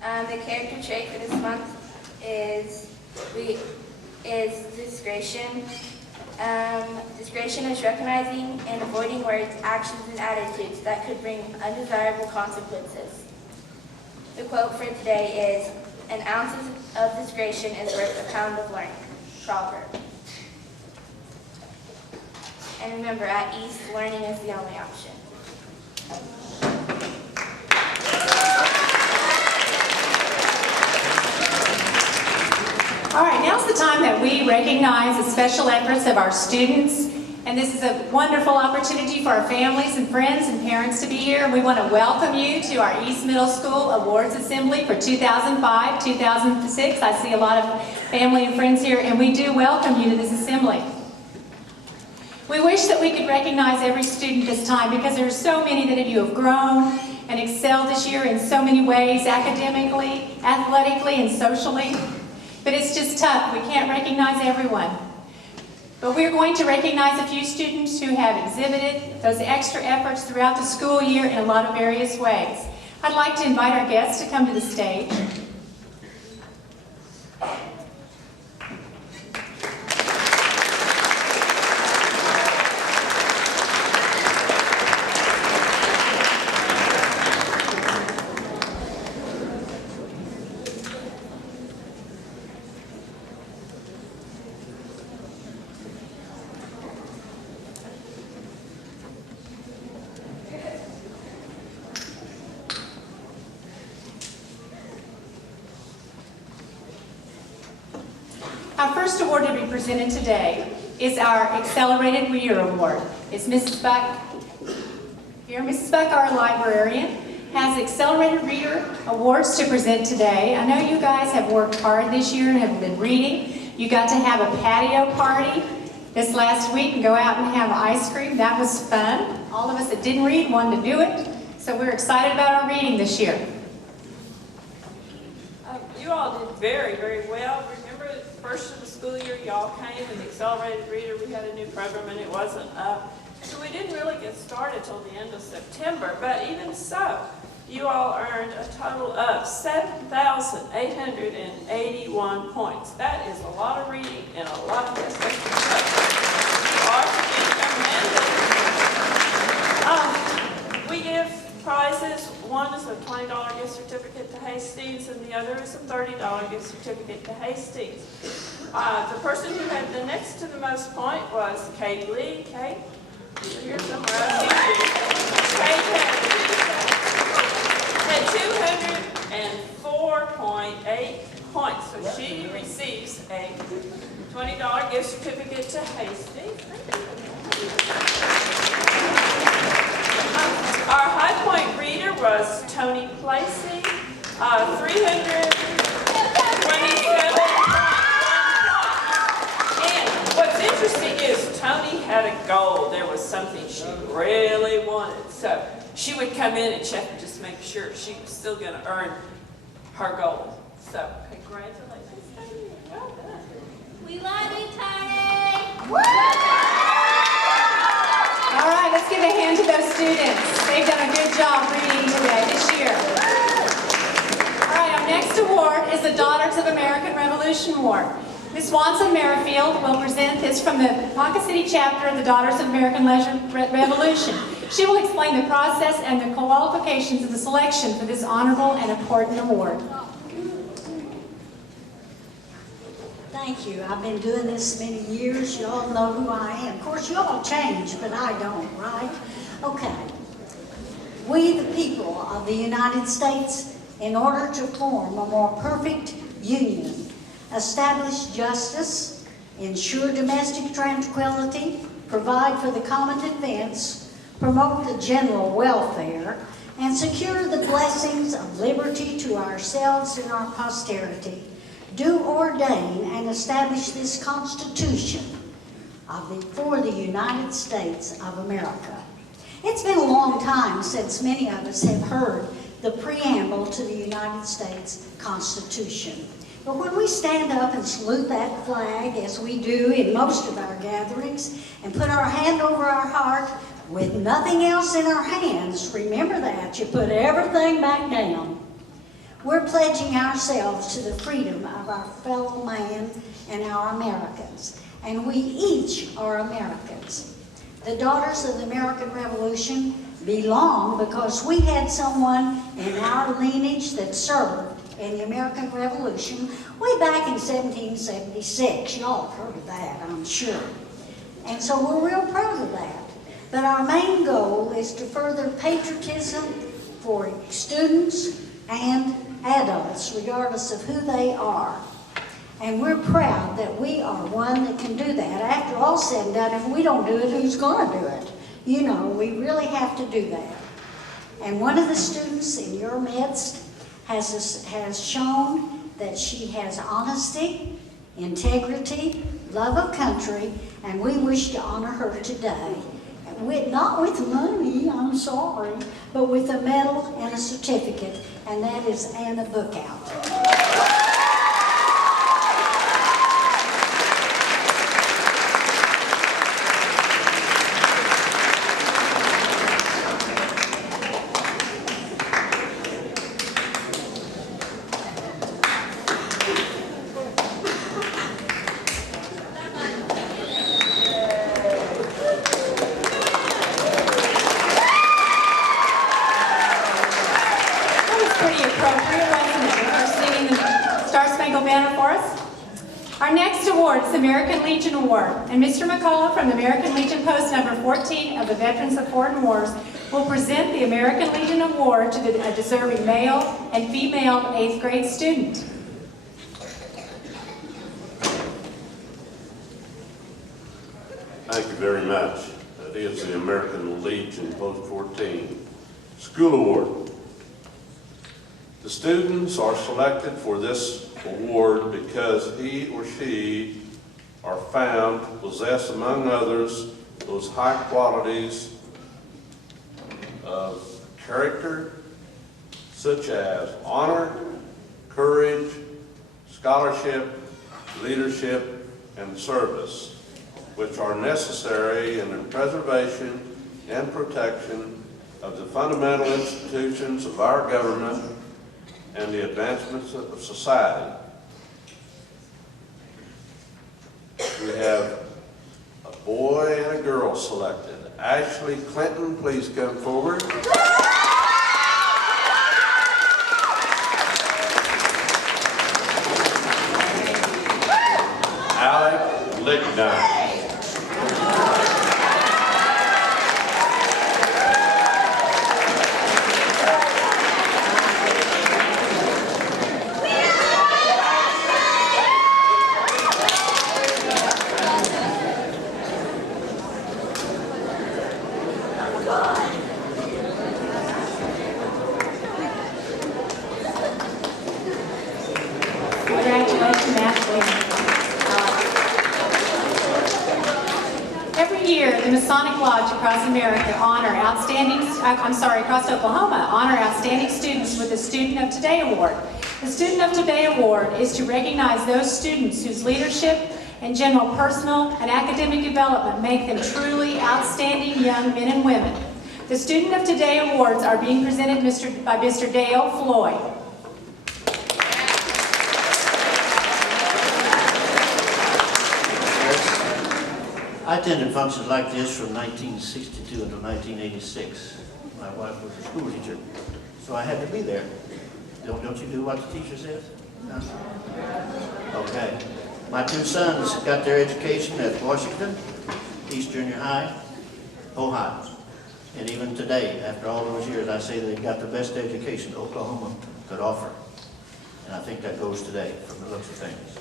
The character trait for this month is discretion. Discretion is recognizing and avoiding words, actions, and attitudes that could bring undesirable consequences. The quote for today is, "An ounce of discretion is worth a pound of learning." Proverb. And remember, at East, learning is the only option. All right, now's the time that we recognize the special efforts of our students. And this is a wonderful opportunity for our families and friends and parents to be here. And we want to welcome you to our East Middle School Awards Assembly for 2005-2006. I see a lot of family and friends here, and we do welcome you to this assembly. We wish that we could recognize every student this time because there are so many that you have grown and excelled this year in so many ways, academically, athletically, and socially. But it's just tough. We can't recognize everyone. But we're going to recognize a few students who have exhibited those extra efforts throughout the school year in a lot of various ways. I'd like to invite our guests to come to the stage. Our first award to be presented today is our Accelerated Reader Award. It's Mrs. Buck here. Mrs. Buck, our librarian, has Accelerated Reader Awards to present today. I know you guys have worked hard this year and have been reading. You got to have a patio party this last week and go out and have ice cream. That was fun. All of us that didn't read wanted to do it. So we're excited about our reading this year. You all did very, very well. Remember, first of the school year, y'all came and the Accelerated Reader, we had a new program and it wasn't up. So we didn't really get started till the end of September, but even so, you all earned a total of 7,881 points. That is a lot of reading and a lot of listening. You are to be commended. We give prizes. One is a $20 gift certificate to Hastings, and the other is a $30 gift certificate to Hastings. The person who had the next to the most point was Kate Lee. Kate, you're here somewhere. I see you. Kate had 204.8 points, so she receives a $20 gift certificate to Hastings. Our high point reader was Tony Placey, 327 And what's interesting is Tony had a goal. There was something she really wanted. So she would come in and check and just make sure she was still going to earn her goal. So congratulations, Tony. Well done. We love you, Tony! Woo! All right, let's give a hand to those students. They've done a good job reading today, this year. All right, our next award is the Daughters of American Revolution Award. Ms. Swanson Merrifield will present this from the Ponca City chapter of the Daughters of American Revolution. She will explain the process and the qualifications of the selection for this honorable and important award. Thank you. I've been doing this many years. You all know who I am. Of course, you all change, but I don't, right? Okay. We, the people of the United States, in order to form a more perfect union, establish justice, ensure domestic tranquility, provide for the common defense, promote the general welfare, and secure the blessings of liberty to ourselves and our posterity, do ordain and establish this Constitution for the United States of America. It's been a long time since many of us have heard the preamble to the United States Constitution. But when we stand up and salute that flag, as we do in most of our gatherings, and put our hand over our heart with nothing else in our hands, remember that, you put everything back down. We're pledging ourselves to the freedom of our fellow man and our Americans, and we each are Americans. The Daughters of the American Revolution belong because we had someone in our lineage that served in the American Revolution way back in 1776. Y'all have heard of that, I'm sure. And so we're real proud of that. But our main goal is to further patriotism for students and adults, regardless of who they are. And we're proud that we are one that can do that. After all said and done, if we don't do it, who's going to do it? You know, we really have to do that. And one of the students in your midst has shown that she has honesty, integrity, love of country, and we wish to honor her today. Not with money, I'm sorry, but with a medal and a certificate, and that is Anna Bookout. Our next award is the American Legion Award, and Mr. McCullough from the American Legion Post number 14 of the Veterans of Foreign Wars will present the American Legion Award to a deserving male and female 8th grade student. Thank you very much. That is the American Legion Post 14 School Award. The students are selected for this award because he or she are found to possess, among others, those high qualities of character, such as honor, courage, scholarship, leadership, and service, which are necessary in the preservation and protection of the fundamental institutions of our government and the advancements of society. We have a boy and a girl selected. Ashley Clinton, please come forward. Alec Licknine. Congratulations, Ashley. Every year, the Masonic Lodge across America across Oklahoma, honor outstanding students with the Student of Today Award. The Student of Today Award is to recognize those students whose leadership and general personal and academic development make them truly outstanding young men and women. The Student of Today Awards are being presented by Mr. Dale Floyd. I attended functions like this from 1962 until 1986. My wife was a school teacher, so I had to be there. Don't you do what the teacher says? No? Okay. My two sons got their education at Washington, East Junior High, Ohio. And even today, after all those years, I say they've got the best education Oklahoma could offer. And I think that goes today from the looks of things.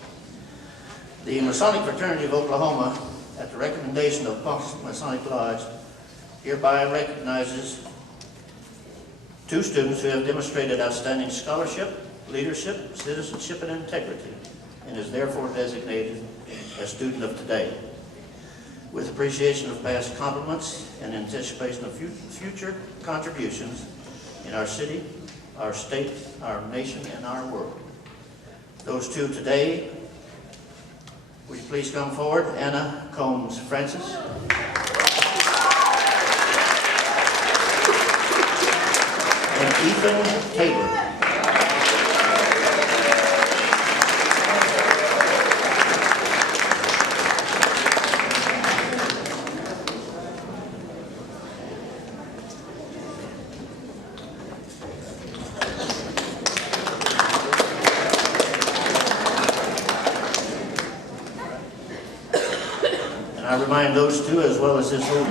The Masonic Fraternity of Oklahoma, at the recommendation of Ponca Masonic Lodge, hereby recognizes two students who have demonstrated outstanding scholarship, leadership, citizenship, and integrity, and is therefore designated as Student of Today. With appreciation of past compliments and anticipation of future contributions in our city, our state, our nation, and our world. Those two today, will you please come forward? Anna Combs Francis. And Ethan Taylor. And I remind those two, as well as this whole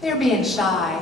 They're being shy.